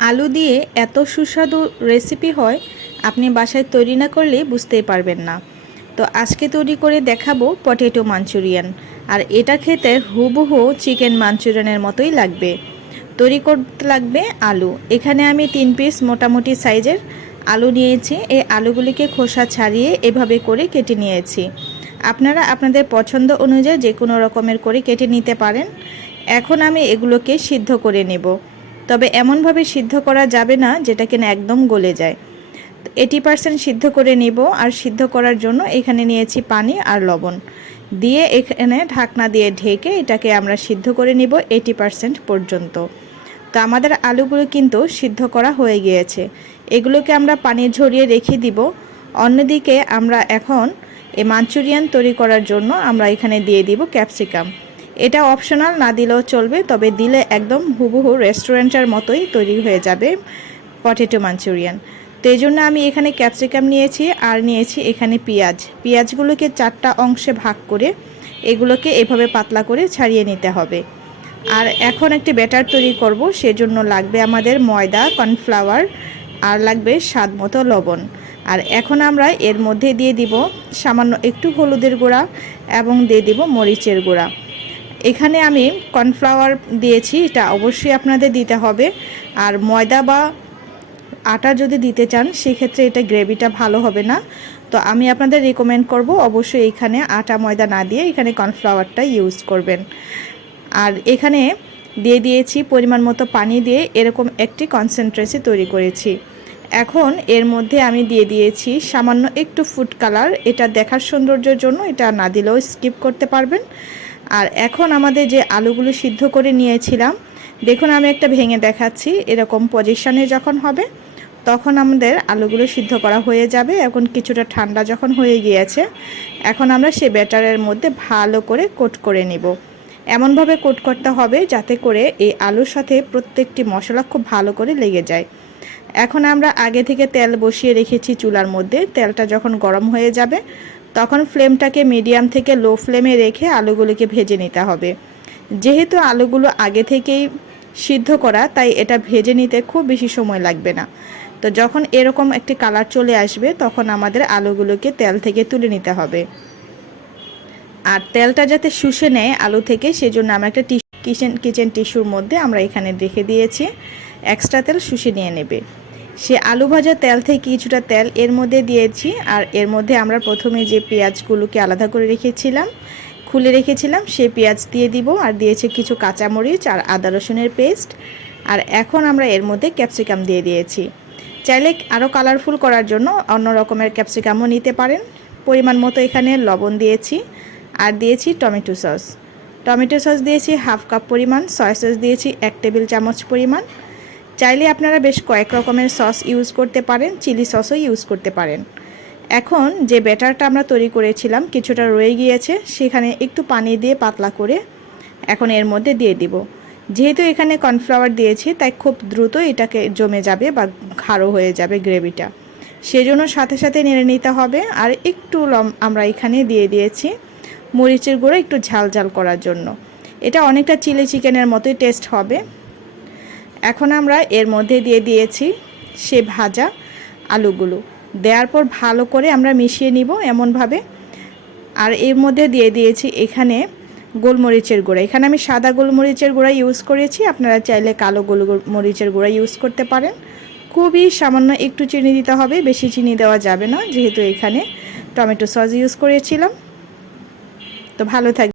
আলু দিয়ে এত সুস্বাদু রেসিপি হয়, আপনি বাসায় তৈরি না করলে বুঝতেই পারবেন না। তো আজকে তৈরি করে দেখাবো পটেটো মাঞ্চুরিয়ান আর এটা খেতে হুবহু চিকেন মাঞ্চুরিয়ানের মতোই লাগবে। তৈরি করতে লাগবে আলু। এখানে আমি তিন পিস মোটামুটি সাইজের আলু নিয়েছি। এই আলুগুলিকে খোসা ছাড়িয়ে এভাবে করে কেটে নিয়েছি। আপনারা আপনাদের পছন্দ অনুযায়ী যে কোনো রকমের করে কেটে নিতে পারেন। এখন আমি এগুলোকে সিদ্ধ করে নেব। তবে এমনভাবে সিদ্ধ করা যাবে না যেটা কিনা একদম গলে যায়। এইটি পার্সেন্ট সিদ্ধ করে নেব আর সিদ্ধ করার জন্য এখানে নিয়েছি পানি আর লবণ। দিয়ে এখানে ঢাকনা দিয়ে ঢেকে এটাকে আমরা সিদ্ধ করে নিব এইটি পার্সেন্ট পর্যন্ত। তো আমাদের আলুগুলো কিন্তু সিদ্ধ করা হয়ে গিয়েছে। এগুলোকে আমরা পানি ঝরিয়ে রেখে দিব। অন্যদিকে আমরা এখন এই মাঞ্চুরিয়ান তৈরি করার জন্য আমরা এখানে দিয়ে দিব ক্যাপসিকাম। এটা অপশনাল না দিলেও চলবে, তবে দিলে একদম হুবহু রেস্টুরেন্টের মতোই তৈরি হয়ে যাবে পটেটো মাঞ্চুরিয়ান তো এই জন্য আমি এখানে ক্যাপসিকাম নিয়েছি, আর নিয়েছি এখানে পেঁয়াজ। পেঁয়াজগুলোকে চারটা অংশে ভাগ করে এগুলোকে এভাবে পাতলা করে ছাড়িয়ে নিতে হবে। আর এখন একটি ব্যাটার তৈরি করব, সেজন্য লাগবে আমাদের ময়দা কর্নফ্লাওয়ার আর লাগবে স্বাদ মতো লবণ। আর এখন আমরা এর মধ্যে দিয়ে দিব সামান্য একটু হলুদের গুঁড়া এবং দিয়ে দিব মরিচের গুঁড়া। এখানে আমি কর্নফ্লাওয়ার দিয়েছি, এটা অবশ্যই আপনাদের দিতে হবে। আর ময়দা বা আটা যদি দিতে চান, সেক্ষেত্রে এটা গ্রেভিটা ভালো হবে না। তো আমি আপনাদের রেকমেন্ড করব অবশ্যই এখানে আটা, ময়দা না দিয়ে এখানে কর্নফ্লাওয়ারটা ইউজ করবেন। আর এখানে দিয়ে দিয়েছি পরিমাণ মতো পানি দিয়ে এরকম একটি কনসেন্ট্রেসি তৈরি করেছি। এখন এর মধ্যে আমি দিয়ে দিয়েছি সামান্য একটু ফুড কালার, এটা দেখার সৌন্দর্যের জন্য, এটা না দিলেও স্কিপ করতে পারবেন। আর এখন আমাদের যে আলুগুলো সিদ্ধ করে নিয়েছিলাম, দেখুন আমি একটা ভেঙে দেখাচ্ছি, এরকম পজিশনে যখন হবে, তখন আমাদের আলুগুলো সিদ্ধ করা হয়ে যাবে। এখন কিছুটা ঠান্ডা যখন হয়ে গিয়েছে, এখন আমরা সে ব্যাটারের মধ্যে ভালো করে কোট করে নিব। এমনভাবে কোট করতে হবে যাতে করে এই আলুর সাথে প্রত্যেকটি মশলা খুব ভালো করে লেগে যায়। এখন আমরা আগে থেকে তেল বসিয়ে রেখেছি চুলার মধ্যে। তেলটা যখন গরম হয়ে যাবে তখন ফ্লেমটাকে মিডিয়াম থেকে লো ফ্লেমে রেখে আলুগুলোকে ভেজে নিতে হবে। যেহেতু আলুগুলো আগে থেকেই সিদ্ধ করা, তাই এটা ভেজে নিতে খুব বেশি সময় লাগবে না। তো যখন এরকম একটি কালার চলে আসবে, তখন আমাদের আলুগুলোকে তেল থেকে তুলে নিতে হবে। আর তেলটা যাতে শুষে নেয় আলু থেকে, সেজন্য আমরা একটা কিচেন কিচেন টিস্যুর মধ্যে আমরা এখানে রেখে দিয়েছি। এক্সট্রা তেল শুষে নিয়ে নেবে। সে আলু ভাজা তেল থেকে কিছুটা তেল এর মধ্যে দিয়েছি আর এর মধ্যে আমরা প্রথমে যে পেঁয়াজগুলোকে আলাদা করে রেখেছিলাম, খুলে রেখেছিলাম সেই পেঁয়াজ দিয়ে দিব আর দিয়েছে কিছু কাঁচামরিচ আর আদা রসুনের পেস্ট। আর এখন আমরা এর মধ্যে ক্যাপসিকাম দিয়ে দিয়েছি। চাইলে আরও কালারফুল করার জন্য অন্য রকমের ক্যাপসিকামও নিতে পারেন। পরিমাণ মতো এখানে লবণ দিয়েছি আর দিয়েছি টমেটো সস। টমেটো সস দিয়েছি হাফ কাপ পরিমাণ, সয়া সস দিয়েছি এক টেবিল চামচ পরিমাণ। চাইলে আপনারা বেশ কয়েক রকমের সস ইউজ করতে পারেন, চিলি সসও ইউজ করতে পারেন। এখন যে ব্যাটারটা আমরা তৈরি করেছিলাম কিছুটা রয়ে গিয়েছে, সেখানে একটু পানি দিয়ে পাতলা করে এখন এর মধ্যে দিয়ে দিব। যেহেতু এখানে কর্নফ্লাওয়ার দিয়েছি, তাই খুব দ্রুত এটাকে জমে যাবে বা ঘাড়ো হয়ে যাবে গ্রেভিটা। সেজন্য সাথে সাথে নেড়ে নিতে হবে। আর একটু লম, আমরা এখানে দিয়ে দিয়েছি মরিচের গুঁড়ো একটু ঝাল ঝাল করার জন্য। এটা অনেকটা চিলি চিকেনের মতোই টেস্ট হবে। এখন আমরা এর মধ্যে দিয়ে দিয়েছি সে ভাজা আলুগুলো। দেওয়ার পর ভালো করে আমরা মিশিয়ে নিব এমনভাবে। আর এর মধ্যে দিয়ে দিয়েছি এখানে গোলমরিচের গুঁড়া। এখানে আমি সাদা গোলমরিচের গুঁড়া ইউজ করেছি। আপনারা চাইলে কালো গোলমরিচের গুঁড়া ইউজ করতে পারেন। খুবই সামান্য একটু চিনি দিতে হবে। বেশি চিনি দেওয়া যাবে না। যেহেতু এখানে টমেটো সস ইউজ করেছিলাম। তো ভালো থাকবে